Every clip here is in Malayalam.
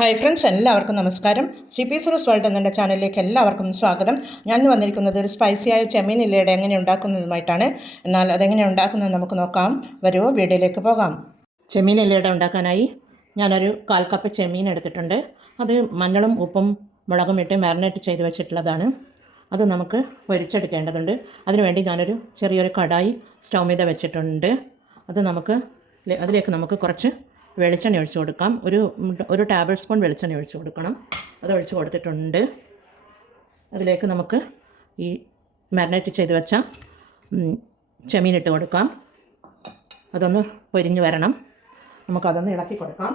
ഹായ് ഫ്രണ്ട്സ്, എല്ലാവർക്കും നമസ്കാരം. CP's റോസ് വേൾഡ് എന്ന ചാനലിലേക്ക് എല്ലാവർക്കും സ്വാഗതം. ഞാൻ വന്നിരിക്കുന്നത് ഒരു സ്പൈസിയായ ചെമ്മീൻ ഇലയുടെ എങ്ങനെ ഉണ്ടാക്കുന്നതുമായിട്ടാണ്. എന്നാൽ അതെങ്ങനെ ഉണ്ടാക്കുന്നത് നമുക്ക് നോക്കാം. വരൂ, വീഡിയോയിലേക്ക് പോകാം. ചെമ്മീൻ ഇലയുടെ ഉണ്ടാക്കാനായി ഞാനൊരു 1/4 കപ്പ് ചെമ്മീൻ എടുത്തിട്ടുണ്ട്. അത് മഞ്ഞളും ഉപ്പും മുളകും ഇട്ട് മാരിനേറ്റ് ചെയ്ത് വെച്ചിട്ടുള്ളതാണ്. അത് നമുക്ക് പൊരിച്ചെടുക്കേണ്ടതുണ്ട്. അതിനുവേണ്ടി ഞാനൊരു ചെറിയൊരു കടായി സ്റ്റൗ മീത വെച്ചിട്ടുണ്ട്. അതിലേക്ക് നമുക്ക് കുറച്ച് വെളിച്ചെണ്ണ ഒഴിച്ച് കൊടുക്കാം. ഒരു ടേബിൾ സ്പൂൺ വെളിച്ചെണ്ണ ഒഴിച്ച് കൊടുക്കണം. അത് ഒഴിച്ച് കൊടുത്തിട്ടുണ്ട്. അതിലേക്ക് നമുക്ക് ഈ മാരിനേറ്റ് ചെയ്ത് വെച്ച ചെമ്മീൻ ഇട്ട് കൊടുക്കാം. അതൊന്ന് പൊരിഞ്ഞ് വരണം. നമുക്കതൊന്ന് ഇളക്കി കൊടുക്കാം.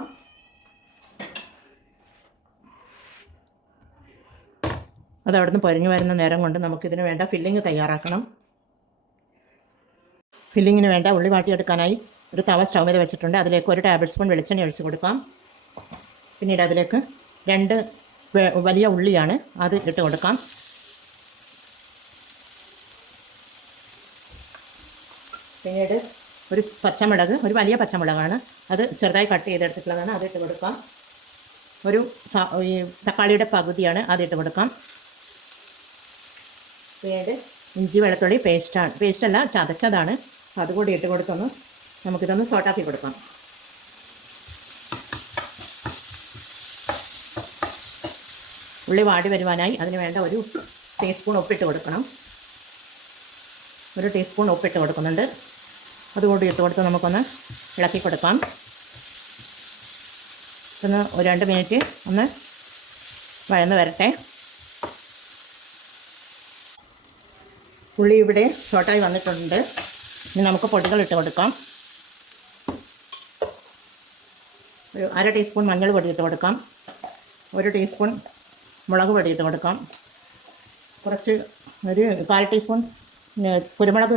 അതവിടെ നിന്ന് പൊരിഞ്ഞ് വരുന്ന നേരം കൊണ്ട് നമുക്കിതിന് വേണ്ട ഫില്ലിങ് തയ്യാറാക്കണം. ഫില്ലിങ്ങിന് വേണ്ട ഉള്ളി വാട്ടിയെടുക്കാനായി ഒരു തവ സ്റ്റൗ മീത വെച്ചിട്ടുണ്ട്. അതിലേക്ക് ഒരു ടേബിൾ സ്പൂൺ വെളിച്ചെണ്ണ ഒഴിച്ച് കൊടുക്കാം. പിന്നീട് അതിലേക്ക് 2 വലിയ ഉള്ളിയാണ്, അത് ഇട്ട് കൊടുക്കാം. പിന്നീട് ഒരു പച്ചമുളക്, ഒരു വലിയ പച്ചമുളകാണ്, അത് ചെറുതായി കട്ട് ചെയ്തെടുത്തിട്ടുള്ളതാണ്, അതിട്ട് കൊടുക്കാം. ഈ തക്കാളിയുടെ പകുതിയാണ്, അതിട്ട് കൊടുക്കാം. പിന്നീട് ഇഞ്ചി വെളുത്തുള്ളി പേസ്റ്റല്ല, ചതച്ചതാണ്, അതുകൂടി ഇട്ട് കൊടുത്തൊന്ന് നമുക്കിതൊന്ന് സോട്ടാക്കി കൊടുക്കാം. ഉള്ളി വാടി വരുവാനായി അതിന് വേണ്ട ഒരു ടീസ്പൂൺ ഉപ്പിട്ട് കൊടുക്കണം. ഒരു ടീസ്പൂൺ ഉപ്പിട്ട് കൊടുക്കുന്നുണ്ട്. അതുകൂടി ഇട്ട് കൊടുത്ത് നമുക്കൊന്ന് ഇളക്കി കൊടുക്കാം. ഒന്ന് 2 മിനിറ്റ് ഒന്ന് വഴന്ന് വരട്ടെ. ഉള്ളി ഇവിടെ സോട്ടായി വന്നിട്ടുണ്ട്. ഇനി നമുക്ക് പൊടികൾ ഇട്ട് കൊടുക്കാം. ഒരു 1/2 ടീസ്പൂൺ മഞ്ഞൾ പൊടി ഇട്ട് കൊടുക്കാം. 1 ടീസ്പൂൺ മുളക് പൊടി ഇട്ട് കൊടുക്കാം. ഒരു 1/4 ടീസ്പൂൺ കുരുമുളക്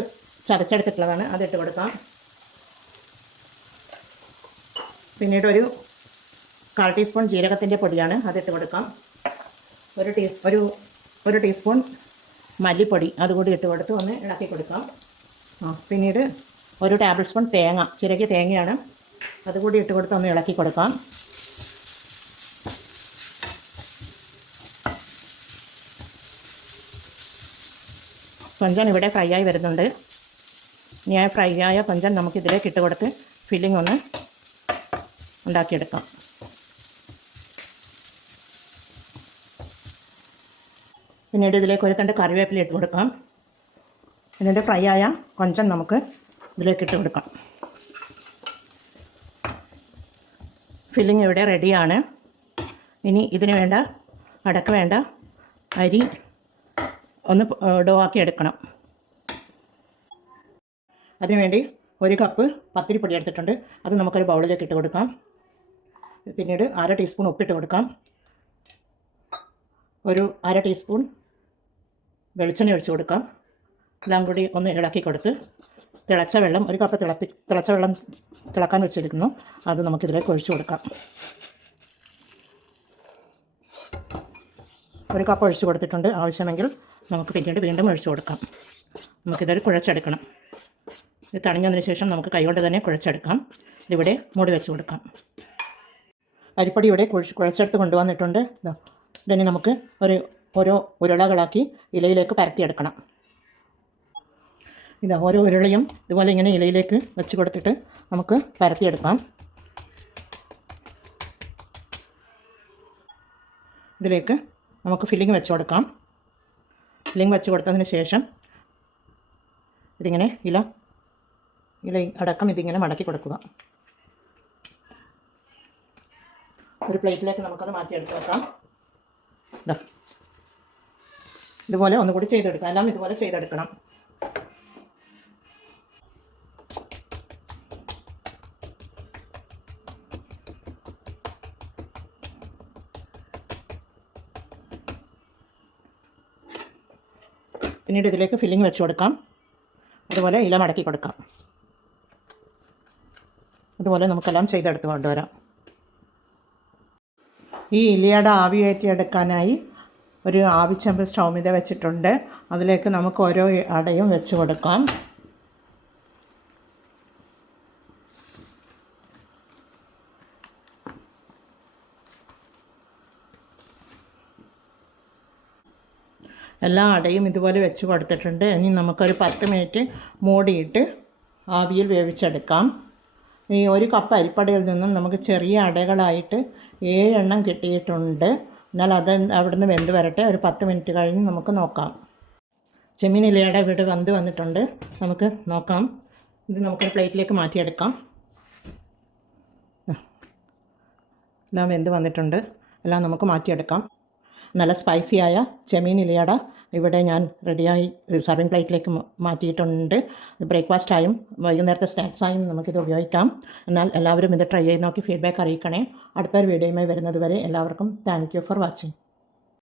ചതച്ചെടുത്തിട്ടുള്ളതാണ്, അതിട്ട് കൊടുക്കാം. പിന്നീട് ഒരു 1/4 ടീസ്പൂൺ ജീരകത്തിൻ്റെ പൊടിയാണ്, അതിട്ട് കൊടുക്കാം. ഒരു ടീസ്പൂൺ മല്ലിപ്പൊടി അതുകൂടി ഇട്ട് കൊടുത്ത് ഒന്ന് ഇളക്കി കൊടുക്കാം. പിന്നീട് ഒരു ടേബിൾ സ്പൂൺ ചിരകിയ തേങ്ങയാണ്, അതുകൂടി ഇട്ട് കൊടുത്ത് ഒന്ന് ഇളക്കി കൊടുക്കാം. കൊഞ്ചൻ ഇവിടെ ഫ്രൈ ആയി വരുന്നുണ്ട്. ഇനി ആ ഫ്രൈ ആയ കൊഞ്ചൻ നമുക്കിതിലേക്ക് ഇട്ട് കൊടുത്ത് ഫില്ലിംഗ് ഒന്ന് ഉണ്ടാക്കിയെടുക്കാം. പിന്നീട് ഇതിലേക്ക് ഒരു തണ്ട് കറിവേപ്പില ഇട്ട് കൊടുക്കാം. പിന്നീട് ഫ്രൈ ആയ കൊഞ്ചൻ നമുക്ക് ഇതിലേക്ക് ഇട്ട് കൊടുക്കാം. ഫില്ലിംഗ് ഇവിടെ റെഡിയാണ്. ഇനി ഇതിന് വേണ്ട അടക്ക വേണ്ട അരി ഒന്ന് ഡോ ആക്കി എടുക്കണം. അതിനുവേണ്ടി 1 കപ്പ് പത്തിരിപ്പൊടി എടുത്തിട്ടുണ്ട്. അത് നമുക്കൊരു ബൗളിലേക്ക് ഇട്ട് കൊടുക്കാം. പിന്നീട് 1/2 ടീസ്പൂൺ ഉപ്പിട്ട് കൊടുക്കാം. ഒരു 1/2 ടീസ്പൂൺ വെളിച്ചെണ്ണ ഒഴിച്ച് കൊടുക്കാം. എല്ലാം കൂടി ഒന്ന് ഇളക്കി കൊടുത്ത് തിളച്ച വെള്ളം, 1 കപ്പ് തിളച്ച വെള്ളം തിളക്കാൻ വെച്ചിരിക്കുന്നു, അത് നമുക്കിതിലേക്ക് ഒഴിച്ച് കൊടുക്കാം. 1 കപ്പ് ഒഴിച്ച് കൊടുത്തിട്ടുണ്ട്. ആവശ്യമെങ്കിൽ നമുക്ക് പിന്നീട് വീണ്ടും ഒഴിച്ച് കൊടുക്കാം. നമുക്കിതൊരു കുഴച്ചെടുക്കണം. ഇത് തണിഞ്ഞതിന് ശേഷം നമുക്ക് കൈകൊണ്ട് തന്നെ കുഴച്ചെടുക്കാം. ഇതിവിടെ മൂടി വെച്ച് കൊടുക്കാം. അരിപ്പൊടി ഇവിടെ കുഴച്ചെടുത്ത് കൊണ്ടുവന്നിട്ടുണ്ട്. ഇതിനെ നമുക്ക് ഓരോ ഉരുളകളാക്കി ഇലയിലേക്ക് പരത്തിയെടുക്കണം. ഓരോ ഉരുളയും ഇതുപോലെ ഇങ്ങനെ ഇലയിലേക്ക് വെച്ച് കൊടുത്തിട്ട് നമുക്ക് പരത്തിയെടുക്കാം. ഇതിലേക്ക് നമുക്ക് ഫില്ലിങ് വെച്ച് കൊടുക്കാം. ഫില്ലിങ് വെച്ച് കൊടുത്തതിന് ശേഷം ഇതിങ്ങനെ ഇല അടക്കം ഇതിങ്ങനെ മടക്കി കൊടുക്കുക. ഒരു പ്ലേറ്റിലേക്ക് നമുക്കത് മാറ്റിയെടുത്ത് വെക്കാം. ഇതുപോലെ ഒന്നുകൂടി ചെയ്തെടുക്കാം. എല്ലാം ഇതുപോലെ ചെയ്തെടുക്കണം. പിന്നീട് ഇതിലേക്ക് ഫില്ലിങ് വെച്ച് കൊടുക്കാം. അതുപോലെ ഇല മടക്കി കൊടുക്കാം. അതുപോലെ നമുക്കെല്ലാം ചെയ്തെടുത്ത് കൊണ്ടുവരാം. ഈ ഇലയുടെ ആവി കയറ്റിയെടുക്കാനായി ഒരു ആവിച്ചെമ്പ് സ്റ്റൗ മീത വെച്ചിട്ടുണ്ട്. അതിലേക്ക് നമുക്ക് ഓരോ അടയും വെച്ച് കൊടുക്കാം. എല്ലാ അടയും ഇതുപോലെ വെച്ച് കൊടുത്തിട്ടുണ്ട്. ഇനി നമുക്കൊരു 10 മിനിറ്റ് മൂടിയിട്ട് ആവിയിൽ വേവിച്ചെടുക്കാം. ഈ ഒരു കപ്പ് അരിപ്പടയിൽ നിന്നും നമുക്ക് ചെറിയ അടകളായിട്ട് 7 എണ്ണം കിട്ടിയിട്ടുണ്ട്. എന്നാൽ അത് അവിടുന്ന് വെന്ത് വരട്ടെ. ഒരു 10 മിനിറ്റ് കഴിഞ്ഞ് നമുക്ക് നോക്കാം. ചെമ്മീൻ ഇലയുടെ ഇവിടെ വെന്ത് വന്നിട്ടുണ്ട്. നമുക്ക് നോക്കാം. ഇത് നമുക്കൊരു പ്ലേറ്റിലേക്ക് മാറ്റിയെടുക്കാം. എല്ലാം വെന്ത് വന്നിട്ടുണ്ട്. എല്ലാം നമുക്ക് മാറ്റിയെടുക്കാം. നല്ല സ്പൈസിയായ ചെമ്മീൻ ഇലയട ഇവിടെ ഞാൻ റെഡിയായി സർവിങ് പ്ലേറ്റിലേക്ക് മാറ്റിയിട്ടുണ്ട്. ബ്രേക്ക്ഫാസ്റ്റായും വൈകുന്നേരത്തെ സ്നാക്സായും നമുക്കിത് ഉപയോഗിക്കാം. എന്നാൽ എല്ലാവരും ഇത് ട്രൈ ചെയ്ത് നോക്കി ഫീഡ്ബാക്ക് അറിയിക്കണേ. അടുത്തൊരു വീഡിയോയുമായി വരുന്നത് വരെ എല്ലാവർക്കും താങ്ക് യു ഫോർ വാച്ചിങ്.